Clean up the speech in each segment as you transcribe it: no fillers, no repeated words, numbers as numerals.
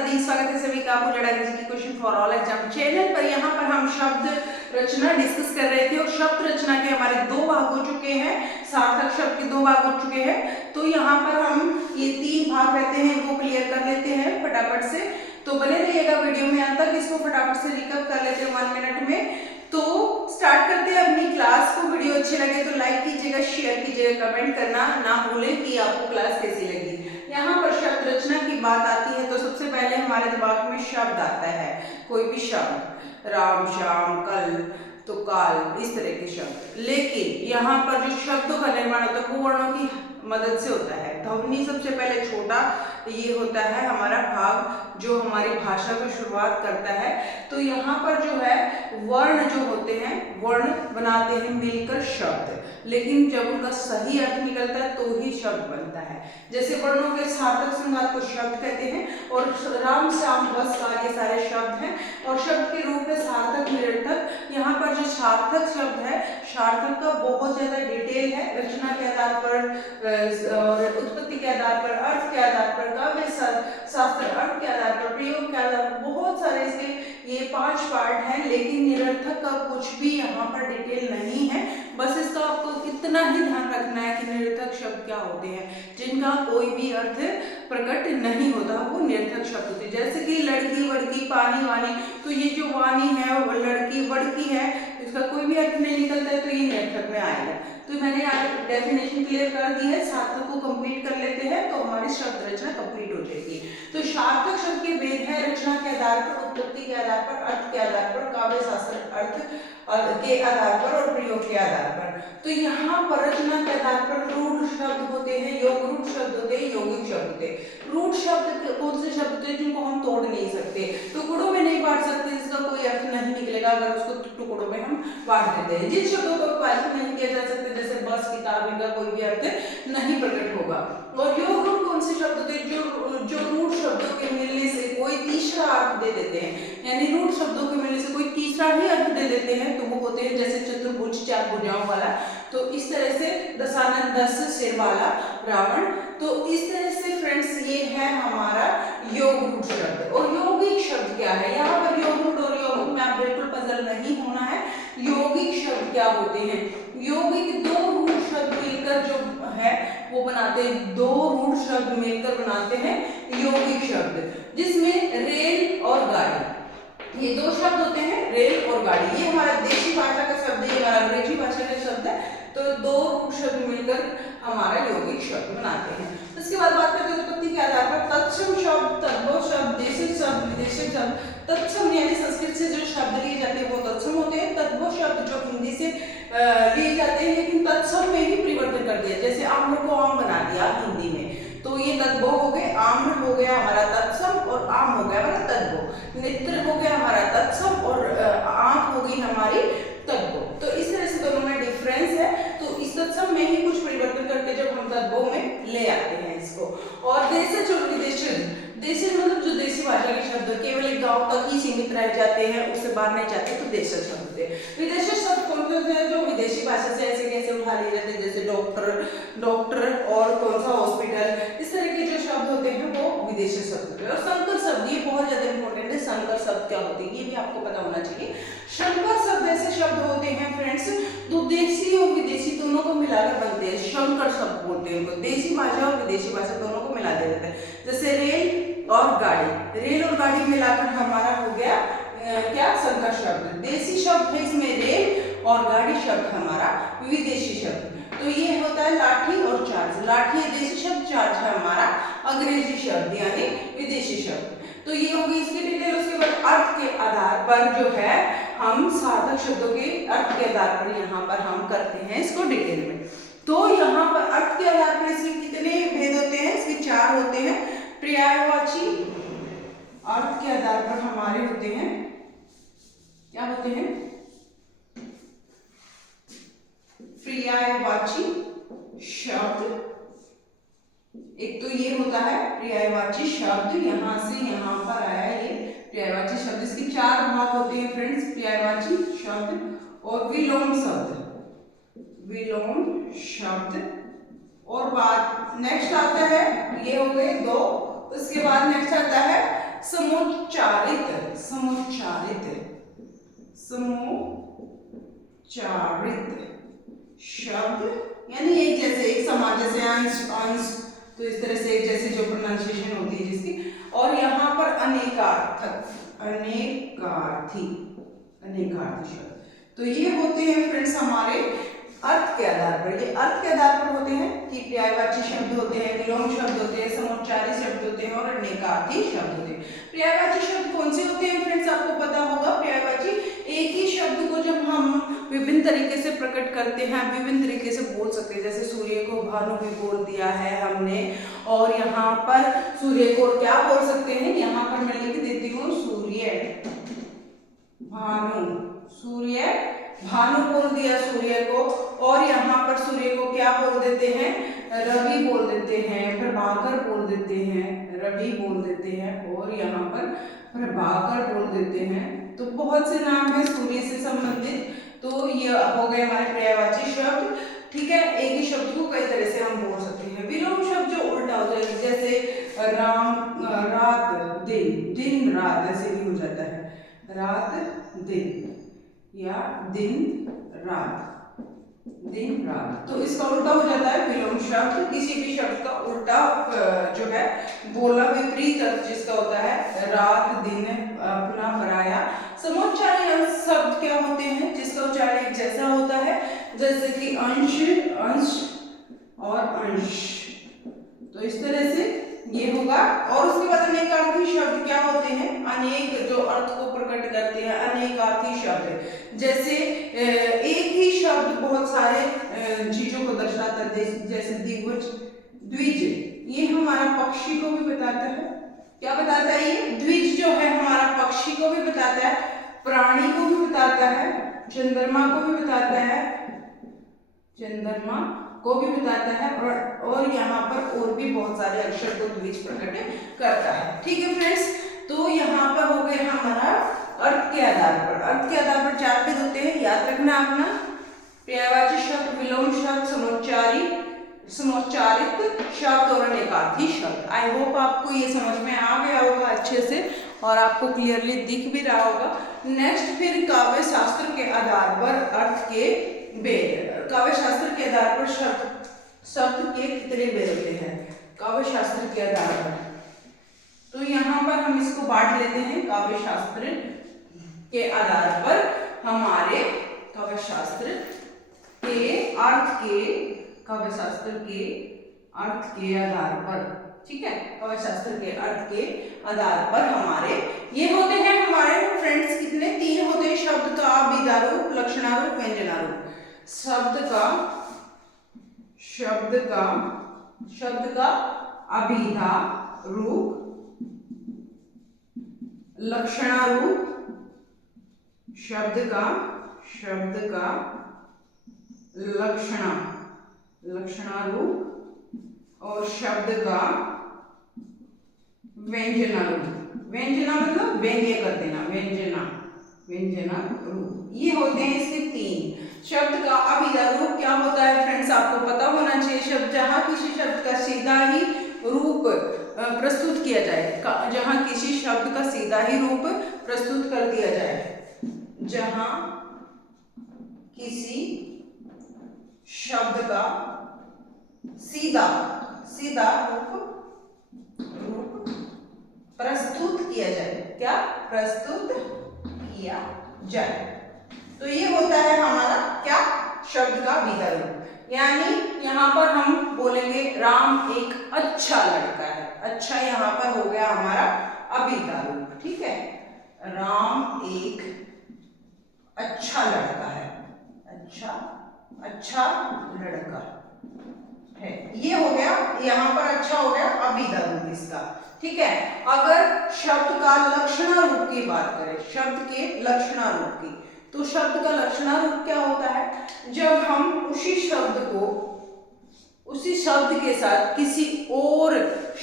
दी। स्वागत है सभी का आपको लड़ा अंग्रेजी की question for all exam channel पर। यहाँ पर हम शब्द रचना डिस्कस कर रहे थे और शब्द रचना के हमारे दो भाग हो चुके हैं, सार्थक शब्द के दो भाग हो चुके हैं। तो यहाँ पर हम ये तीन भाग रहते हैं, इनको क्लियर कर लेते हैं फटाफट से। तो बने रहिएगा वीडियो में अंत तक, इसको फटाफट से रिकअप कर लेते हैं 1 मिनट में। तो स्टार्ट करते हैं अपनी क्लास को। वीडियो अच्छी लगे तो लाइक कीजिएगा, शेयर कीजिएगा, कमेंट करना ना भूलें कि आपको क्लास कैसी लगी। यहाँ पर शब्द रचना की बात आती है तो सबसे पहले हमारे दिमाग में शब्द आता है, कोई भी शब्द, राम, श्याम, कल, तो काल, इस तरह के शब्द। लेकिन यहाँ पर जो शब्दों का निर्माण होता है वो वर्णों की मदद से होता है। ध्वनि सबसे पहले छोटा ये होता है हमारा भाग जो हमारी भाषा को शुरुआत करता है। तो यहाँ पर जो है वर्ण जो होते हैं, वर्ण बनाते हैं मिलकर शब्द, लेकिन जब उनका सही अर्थ निकलता है तो ही शब्द बनता है। जैसे वर्णों के सार्थक श्रृंगार को शब्द कहते हैं और राम, श्याम, बस, कार ये सारे शब्द हैं। और शब्द के रूप में सार्थक, निरर्थक। यहाँ पर जो सार्थक शब्द है, सार्थक का बहुत ज्यादा डिटेल है, रचना के आधार पर और उत्पत्ति के आधार पर, अर्थ के आधार पर, काव्य शास्त्र अर्थ के आधार पर, प्रयोग के आधार पर, बहुत सारे इसके ये 5 पार्ट हैं। लेकिन निरर्थक का कुछ भी यहाँ पर डिटेल नहीं है। बस इसका आपको इतना ही ध्यान रखना है कि निरर्थक शब्द क्या होते हैं, जिनका कोई भी अर्थ प्रकट नहीं होता, वो निरर्थक शब्द होते हैं। जैसे कि लड़की, वड़की, पानी, वानी, तो ये जो वानी है वो लड़की, वड़की है, इसका कोई भी अर्थ नहीं निकलता है तो ये निरर्थक में आएगा। तो मैंने यहाँ डेफिनेशन क्लियर कर दी है, सार्थक को कंप्लीट कर लेते हैं तो हमारी शब्द रचना कंप्लीट हो जाएगी। तो सार्थक शब्द के भेद है रचना के आधार पर, उत्पत्ति के आधार पर, अर्थ के आधार पर, काव्य शास्त्र अर्थ के आधार पर और प्रयोग के आधार पर। तो यहाँ पर रचना के आधार पर रूढ़ शब्द होते हैं, योग रूढ़ शब्द होते हैं, यौगिक शब्द होते हैं। रूढ़ शब्द कौन से शब्द होते हैं जिनको हम तोड़ नहीं सकते, टुकड़ों में नहीं बांट सकते, जिसका कोई अर्थ नहीं निकलेगा अगर उसको टुकड़ों में हम बांट देते हैं। जिन शब्दों को क्वालिफाई नहीं किया जा सकता, जैसे बस, किताब, इनका कोई भी अर्थ नहीं प्रकट होगा। और योग रूढ़ कौन से शब्द होते हैं जो रूढ़ शब्दों के मिलने से कोई तीसरा अर्थ दे देते हैं, यानी रूढ़ शब्दों के मिलने से कोई तीसरा ही अर्थ दे देते हैं, तो वो होते हैं जैसे चतुर्भुज, 4 भुजाओं वाला। तो इस तरह से दशानन, 10 सिर वाला रावण। तो इस तरह से फ्रेंड्स ये है हमारा योग रूढ़ शब्द। और यौगिक शब्द क्या है, यहाँ पर योग रूढ़ और यौगिक में आप बिल्कुल पजल नहीं होना है। यौगिक शब्द क्या होते हैं, यौगिक दो रूढ़ शब्द मिलकर जो है वो बनाते हैं, दो रूढ़ शब्द मिलकर बनाते हैं यौगिक शब्द, जिसमें रेल और गाड़ी, ये दो शब्द होते हैं, रेल और गाड़ी। ये हमारा देशी भाषा का शब्द है, हमारा अंग्रेजी भाषा का शब्द है। तो दो रूढ़ शब्द मिलकर हमारा यौगिक शब्द बनाते हैं। उसके बाद बात करते हैं उत्पत्ति के आधार पर। तत्सम शब्द, तद्भव शब्द, देशिक शब्द, विदेशिक शब्द। तत्सम यानी संस्कृत से जो शब्द लिए जाते हैं वो तत्सम होते हैं। तद्भव शब्द जो हिंदी से लिए जाते हैं लेकिन तत्सम में ही परिवर्तन कर दिया, जैसे आम्र को आम बना दिया हिंदी में, तो ये तद्भव हो गए, आम्र हो गया हमारा तत्सम और आम हो गया हमारा तद्भव। नेत्र हो गया हमारा तत्सम और आंख हो गई हमारी तद्भव। तो इस तरह से दोनों में डिफरेंस है। तो इस तत्सम में ही कुछ परिवर्तन करके जब हम तद्भव में ले आते हैं इसको। और देशज और विदेशज, देशज मतलब जो देशी भाषा के शब्द केवल एक गांव तक ही सीमित रह जाते हैं, उससे बाहर नहीं जाते, तो देशज शब्द होते हैं। विदेशी शब्द कौन से होते हैं, जो विदेशी भाषा से ऐसे कैसे उठा लिए जाते हैं, जैसे डॉक्टर और कौन सा हॉस्पिटल, इस तरह के जो शब्द होते हैं वो विदेशी शब्द होते हैं। और संकर शब्द ये बहुत ज्यादा इंपॉर्टेंट है। संकर शब्द क्या होते हैं ये भी आपको पता होना चाहिए। संकर शब्द ऐसे शब्द होते हैं फ्रेंड्स जो देशी और विदेशी दोनों को मिलाकर बनते हैं, संकर शब्द बोलते हैं उनको। देशी भाषा और विदेशी भाषा दोनों को मिला दिया जाता है, जैसे रेल और गाड़ी। रेल और गाड़ी मिलाकर हमारा हो गया क्या, संकर शब्द। देशी शब्द है इसमें रेल और गाड़ी शब्द हमारा विदेशी शब्द। तो ये होता है लाठी और चार्ज। लाठी है देशी शब्द, चार्ज है हमारा अंग्रेजी शब्द यानी विदेशी शब्द। तो ये होगी इसकी डिटेल। उसके बाद अर्थ के आधार पर जो है हम सार्थक शब्दों के अर्थ के आधार पर यहाँ पर हम करते हैं इसको डिटेल में। तो यहाँ पर अर्थ के आधार पर इसके कितने भेद होते हैं, इसके 4 होते हैं। पर्यायवाची अर्थ के आधार पर हमारे होते हैं, क्या होते हैं, पर्यायवाची शब्द। एक तो ये होता है पर्यायवाची शब्द, यहाँ से यहाँ पर आया ये पर्यायवाची शब्द। इसके 4 भाग होते हैं फ्रेंड्स, पर्यायवाची शब्द और विलोम शब्द, विलोम शब्द। और बात नेक्स्ट आता है, ये हो गए 2। उसके बाद नेक्स्ट आता है समुच्चारित, समुच्चारित, समुच्चारित शब्द, यानी एक जैसे, एक समान, जैसे अंश अंश, तो इस तरह से एक जैसे जो प्रोनाउंसिएशन होती है जिसकी। और यहाँ पर अनेकार्थक, अनेकार्थी, अनेकार्थी शब्द। तो ये होते हैं फ्रेंड्स हमारे अर्थ के आधार पर। ये अर्थ के आधार पर होते हैं कि पर्यायवाची शब्द होते हैं, विलोम शब्द होते हैं, समुच्चारी शब्द होते हैं और अनेकार्थी शब्द होते हैं। पर्यायवाची शब्द कौन से होते हैं फ्रेंड्स, आपको पता होगा। पर्यायवाची एक ही शब्द को जब हम विभिन्न तरीके से प्रकट करते हैं, विभिन्न तरीके से बोल सकते हैं। जैसे सूर्य को भानु भी बोल दिया है हमने, और यहाँ पर सूर्य को क्या बोल सकते हैं, यहाँ पर मैं लिख देती हूँ सूर्य भानु, सूर्य भानु बोल दिया सूर्य को। और यहाँ पर सूर्य को क्या बोल देते हैं, रवि बोल देते हैं, प्रभाकर बोल देते हैं, रवि बोल देते हैं, और यहाँ पर प्रभाकर बोल देते हैं। तो बहुत से नाम है सूर्य से संबंधित। तो ये हो गए हमारे पर्यायवाची शब्द, ठीक है। एक ही शब्द को कई तरह से हम बोल सकते हैं। विलोम शब्द जो उल्टा हो जाए, जैसे राम रात दिन, दिन रात, ऐसे भी हो जाता है, रात दिन या दिन रात, दिन रात। तो इसका उल्टा हो जाता है विलोम शब्द। किसी भी शब्द का उल्टा जो है बोला, विपरीत अर्थ जिसका होता है, रात दिन अपना पराया। समुच्चारी शब्द क्या होते हैं, जिसका उच्चारण एक जैसा होता है, जैसे कि अंश, अंश और अंश। तो इस तरह से ये होगा। और उसके बाद अनेकार्थी शब्द क्या होते हैं, अनेक जो अर्थ को प्रकट करते हैं, अनेकार्थी शब्द। जैसे एक ही शब्द बहुत सारे चीजों को दर्शाता है, जैसे द्विज, द्विज ये हमारा पक्षी को भी बताता है। क्या बताता है ये द्विज जो है, हमारा पक्षी को भी बताता है, प्राणी को भी बताता है, चंद्रमा को भी बताता है, चंद्रमा को भी बताता है, और यहाँ पर और भी बहुत सारे अक्षर को द्विज प्रकट करता है। ठीक है फ्रेंड्स, तो यहाँ पर हो गए हमारा अर्थ के आधार पर। अर्थ के आधार पर 4 भेद होते हैं, याद रखना अपना। पर्यायवाची शब्द, विलोम शब्द, समुच्चारी, समुच्चारित शब्द और अनेकार्थी शब्द। आई होप आपको ये समझ में आ गया होगा अच्छे से, और आपको क्लियरली दिख भी रहा होगा। नेक्स्ट फिर काव्य शास्त्र के आधार पर अर्थ के भेद। काव्य शास्त्र के आधार पर शब्द के कितने भेद होते हैं काव्य शास्त्र के आधार पर। तो यहाँ पर हम इसको बांट लेते हैं। काव्य शास्त्र के आधार पर हमारे काव्य शास्त्र के अर्थ के, काव्य शास्त्र के अर्थ के आधार पर, ठीक है, काव्य शास्त्र के अर्थ के आधार पर हमारे ये होते हैं हमारे फ्रेंड्स कितने, 3 होते हैं। शब्द का अभिधारूप, लक्षणारूप, व्यंजनारूप। शब्द का अभिधा रूप, लक्षणारूप, शब्द का लक्षणारूप, और शब्द का व्यंजनारूप। व्यंजना मतलब व्यंग्य कर देना, व्यंजना रूप। ये होते हैं इसके 3। शब्द का अभिधा रूप क्या होता है फ्रेंड्स, आपको पता होना चाहिए। शब्द जहां किसी शब्द का सीधा ही रूप प्रस्तुत किया जाए, जहां किसी शब्द का सीधा ही रूप प्रस्तुत कर दिया जाए, जहां किसी शब्द का सीधा रूप प्रस्तुत किया जाए, क्या प्रस्तुत किया जाए। तो ये होता है हमारा क्या, शब्द का अभिधा रूप। यानी यहाँ पर हम बोलेंगे राम एक अच्छा लड़का है। अच्छा यहाँ पर हो गया हमारा अभिधा रूप, ठीक है। राम एक अच्छा लड़का है, अच्छा लड़का है, ये हो गया। यहाँ पर अच्छा हो गया अभिधा रूप इसका, ठीक है। अगर शब्द का लक्षणारूप की बात करें, शब्द के लक्षणारूप की, तो शब्द का लक्षणारूप क्या होता है, जब हम उसी शब्द के साथ किसी और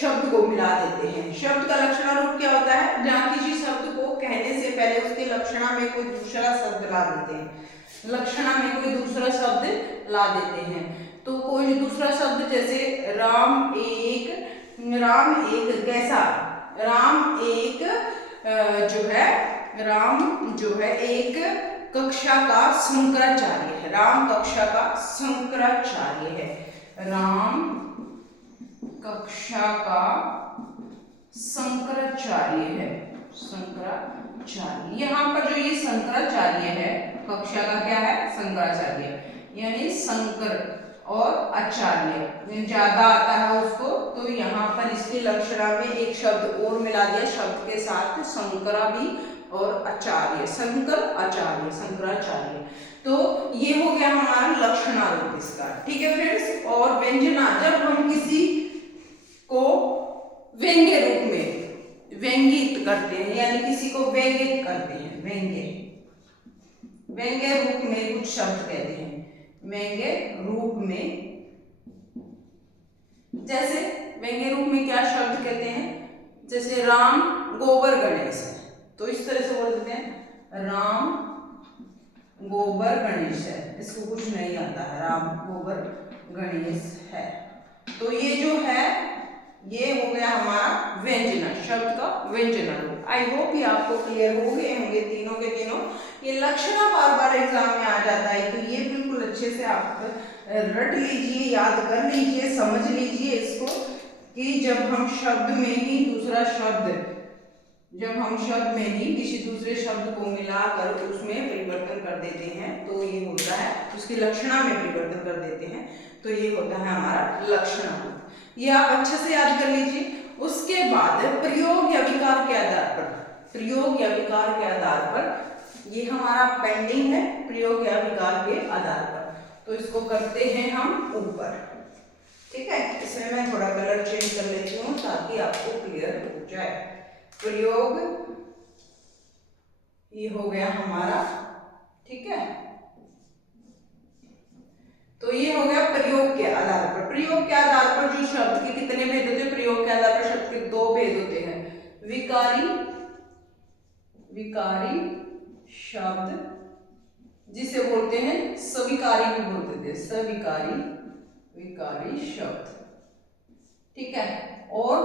शब्द को मिला देते हैं। शब्द का लक्षणारूप क्या होता है, जहाँ किसी शब्द को कहने से पहले उसके लक्षणा में कोई दूसरा शब्द ला देते हैं, लक्षणा में कोई दूसरा शब्द ला देते हैं। तो कोई दूसरा शब्द, जैसे राम एक कैसा, राम एक राम जो है एक कक्षा का शंकराचार्य है। राम कक्षा का शंकराचार्य है। राम कक्षा का शंकराचार्य है। शंकराचार्य, यहाँ पर जो ये शंकराचार्य है, कक्षा का क्या है? शंकराचार्य, यानी शंकर और आचार्य ज्यादा आता है उसको, तो यहाँ पर इसकी लक्षणा में एक शब्द और मिला दिया, शब्द के साथ शंकरा भी और आचार्य, शंकर आचार्य, शंकराचार्य। तो ये हो गया हमारा लक्षणा रूप इसका। ठीक है फ्रेंड्स। और व्यंजना, जब हम किसी को व्यंग्य रूप में व्यंगित करते हैं, यानी किसी को व्यंगित करते हैं, व्यंग्य रूप में कुछ शब्द कहते हैं, व्यंग्य रूप में, जैसे व्यंग्य रूप में क्या शब्द कहते हैं? जैसे राम गोबर गणेश है, तो इस तरह से बोल देते हैं राम गोबर गणेश है। इसको कुछ नहीं आता है, राम गोबर गणेश है। तो ये जो है ये हो गया हमारा व्यंजना, शब्द का व्यंजना रूप। आई होप ये आपको क्लियर हो गए होंगे तीनों के तीनों। ये लक्षणा बार बार एग्जाम में आ जाता है, तो ये बिल्कुल अच्छे से आप रट लीजिए, याद कर लीजिए, समझ लीजिए इसको, कि जब हम शब्द में ही दूसरा शब्द, जब हम शब्द में ही किसी दूसरे शब्द को मिलाकर उसमें परिवर्तन कर देते हैं, तो ये होता है, उसकी लक्षणा में परिवर्तन कर देते हैं, तो ये होता है हमारा लक्षणा रूप। ये आप अच्छे से याद कर लीजिए। उसके बाद प्रयोग या विकार के आधार पर, प्रयोग या विकार के आधार पर, ये हमारा पेंडिंग है, प्रयोग या विकार के आधार पर, तो इसको करते हैं हम ऊपर। ठीक है, इसमें मैं थोड़ा कलर चेंज कर लेती हूँ ताकि आपको क्लियर हो जाए। प्रयोग ये हो गया हमारा। ठीक है, तो ये हो गया प्रयोग के आधार पर। प्रयोग के आधार पर जो शब्द के कितने भेद होते हैं? प्रयोग के आधार पर शब्द के दो भेद होते हैं, विकारी, विकारी शब्द जिसे बोलते हैं स्वीकारी भी बोलते थे, स्वीकारी, विकारी शब्द। ठीक है, और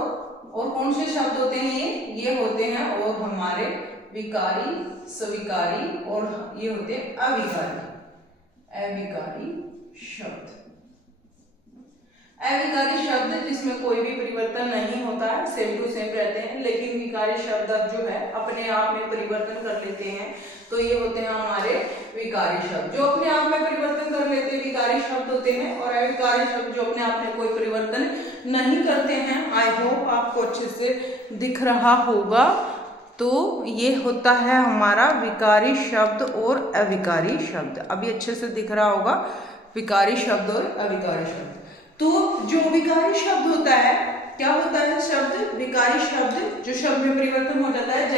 कौन से शब्द होते हैं? ये होते हैं और हमारे विकारी, स्वीकारी, और ये होते हैं अविकारी, अविकारी शब्द। अविकारी शब्द जिसमें कोई भी परिवर्तन नहीं होता है, सेम टू सेम रहते हैं, लेकिन विकारी शब्द अब जो है अपने आप में परिवर्तन कर लेते हैं, तो ये होते हैं हमारे विकारी शब्द। जो अपने आप में परिवर्तन कर लेते हैं विकारी शब्द होते हैं, और अविकारी शब्द जो अपने आप में कोई परिवर्तन नहीं करते हैं। आई होप आपको अच्छे से दिख रहा होगा। तो ये होता है हमारा विकारी शब्द और अविकारी शब्द। अभी अच्छे से दिख रहा होगा विकारी शब्द और अविकारी शब्द। तो जो विकारी शब्द होता है, क्या होता है शब्द? विकारी शब्द जो शब्द में परिवर्तन हो जाता है,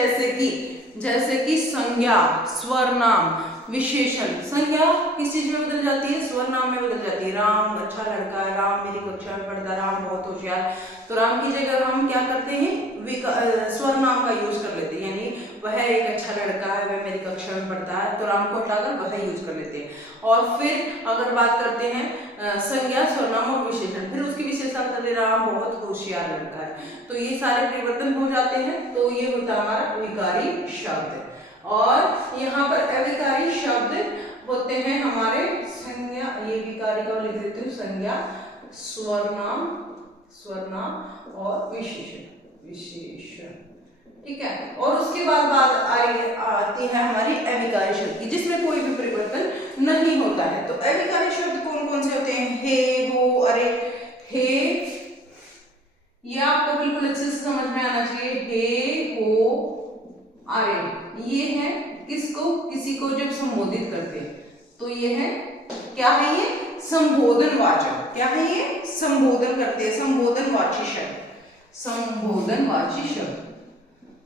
जैसे कि संज्ञा, स्वर नाम, विशेषण। संज्ञा किस चीज में बदल जाती है? स्वर नाम में बदल जाती है। राम अच्छा लड़का है, राम मेरी कक्षा में पढ़ता, राम बहुत होशियार, तो राम की जगह हम क्या करते हैं? स्वर नाम का यूज कर लेते हैं, यानी वह एक अच्छा लड़का है, वह मेरी कक्षा में पढ़ता है, तो राम को हटाकर वह यूज कर लेते हैं। और फिर अगर बात करते हैं संज्ञा, सर्वनाम और विशेषण, फिर उसकी विशेषता करते राम बहुत होशियार लड़का है, तो ये सारे परिवर्तन हो जाते हैं, तो ये होता है हमारा विकारी शब्द। और यहाँ पर अविकारी शब्द होते हैं हमारे संज्ञा, ये विकारी का लिख देती हूँ, संज्ञा, स्वरनाम, स्वरनाम और विशेषण, विशेषण। ठीक है, और उसके बाद आती है हमारी अविकारी शब्द की, जिसमें कोई भी परिवर्तन नहीं होता है। तो अविकारी शब्द कौन कौन से होते हैं? हे, हो, अरे। हे, ये आपको बिल्कुल अच्छे से समझ में आना चाहिए। हे, हो, अरे, ये है किसको? किसी को जब संबोधित करते हैं, तो ये है, क्या है ये? संबोधन वाचक। क्या है ये? संबोधन करते हैं, संबोधनवाची शब्द, संबोधनवाची शब्द,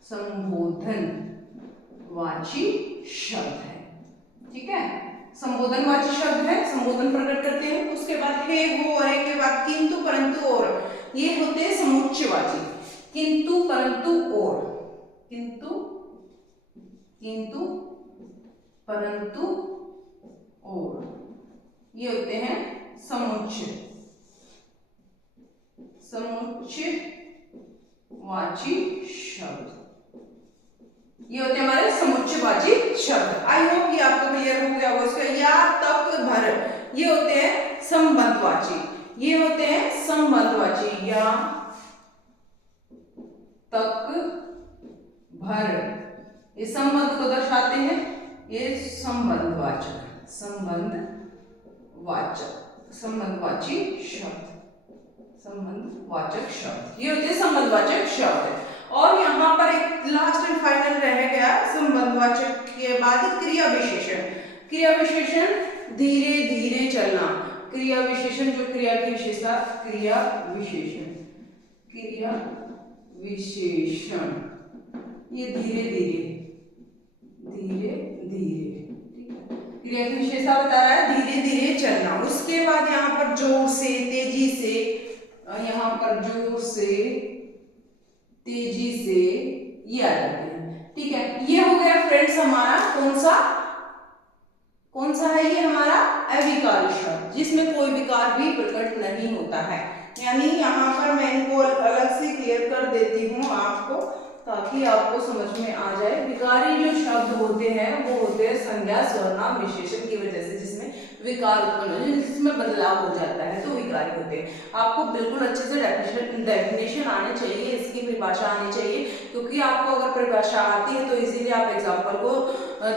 संबोधन वाची शब्द है। ठीक है, संबोधनवाची शब्द है, संबोधन प्रकट करते हैं। उसके बाद हे, हो, अरे के बाद किंतु, परंतु, और, ये होते हैं समुच्चयवाची। किंतु, परंतु, और, किंतु, किंतु, परंतु, और, ये होते हैं समुच्चय, समुच्चय वाची शब्द, ये होते हैं हमारे समुच्चयवाची शब्द। आई होप ये आपको क्लियर हो गया होगा। इसका या तक भर, ये होते हैं संबंधवाची, ये होते हैं संबंधवाची। या तक भर ये संबंध को दर्शाते हैं, ये संबंधवाचक, संबंधवाची शब्द, संबंधवाचक शब्द, ये होते हैं संबंधवाचक शब्द। और यहाँ पर एक लास्ट एंड फाइनल रह गया संबंधवाचक के बाद क्रिया विशेषण। क्रिया विशेषण धीरे धीरे चलना, क्रिया विशेषण जो क्रिया की विशेषता, क्रिया विशेषण, क्रिया विशेषण ये धीरे धीरे, धीरे धीरे, ठीक है, क्रिया की विशेषता बता रहा है धीरे धीरे चलना। उसके बाद यहाँ पर जोर से, तेजी से, यहाँ पर जोर से, तेजी से, ये आ जाते हैं, ठीक है। ये हो गया फ्रेंड्स हमारा कौन सा है, ये हमारा अविकारी शब्द, जिसमें कोई विकार भी प्रकट नहीं होता है। यानी यहाँ पर मैं इनको अलग से क्लियर कर देती हूँ आपको, ताकि आपको समझ में आ जाए। विकारी जो शब्द होते हैं वो होते हैं संज्ञा, सर्वनाम, विशेषण की वजह से जिसमें विकार उत्पन्न हो, जिसमें बदलाव हो जाता है, तो विकारी होते हैं। आपको बिल्कुल अच्छे से डेफिनेशन आने चाहिए, इसकी परिभाषा आनी चाहिए, क्योंकि आपको अगर परिभाषा आती है तो इजीली आप एग्जाम्पल को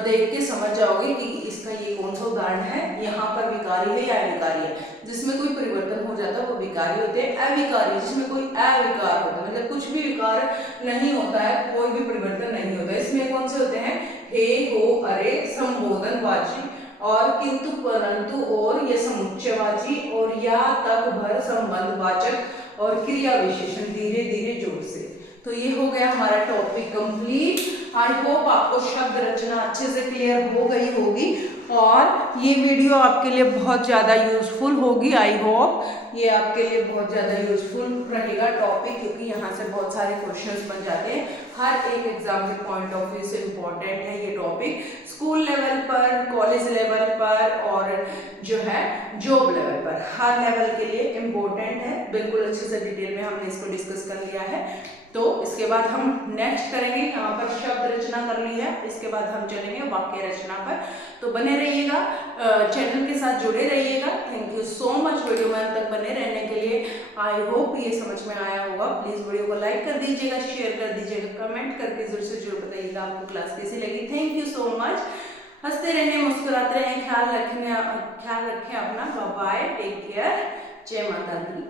देख के समझ जाओगे कि इसका ये कौन सा उदाहरण है, यहाँ पर विकारी है या अविकारी है। जिसमें कोई परिवर्तन हो जाता है वो विकारी होते हैं। अविकारी जिसमें कोई अविकार होता है, मतलब कुछ भी विकार नहीं होता है, कोई भी परिवर्तन नहीं होता है। इसमें कौन से होते हैं, हे, हो, अरे, संबोधनवाची और किंतु, परंतु, और, ये समुच्चयवाची, और या तक भर संबंधवाचक, और क्रिया विशेषण धीरे धीरे जोर से। तो ये हो गया हमारा टॉपिक कंप्लीट। आई होप आपको शब्द रचना अच्छे से क्लियर हो गई होगी और ये वीडियो आपके लिए बहुत ज़्यादा यूजफुल होगी। आई होप ये आपके लिए बहुत ज़्यादा यूजफुल रहेगा टॉपिक, क्योंकि यहाँ से बहुत सारे क्वेश्चंस बन जाते हैं। हर एक एग्जाम के पॉइंट ऑफ व्यू से इम्पोर्टेंट है ये टॉपिक, स्कूल लेवल पर, कॉलेज लेवल पर, और जो है जॉब लेवल पर, हर लेवल के लिए इम्पोर्टेंट है। बिल्कुल अच्छे से डिटेल में हमने इसको डिस्कस कर लिया है। तो इसके बाद हम नेक्स्ट करेंगे, यहाँ पर शब्द रचना कर ली है, इसके बाद हम चलेंगे वाक्य रचना पर। तो बने रहिएगा, चैनल के साथ जुड़े रहिएगा। Thank you so much video में अंत तक बने रहने के लिए। आई होप ये समझ में आया होगा। प्लीज वीडियो को लाइक कर दीजिएगा, शेयर कर दीजिएगा, कमेंट करके जरूर से जरूर बताइएगा आपको क्लास कैसी लगी। Thank you so much. हंसते रहें, मुस्कुराते रहें, ख्याल रखें अपना। बाय बाय, टेक केयर, जय माता दी।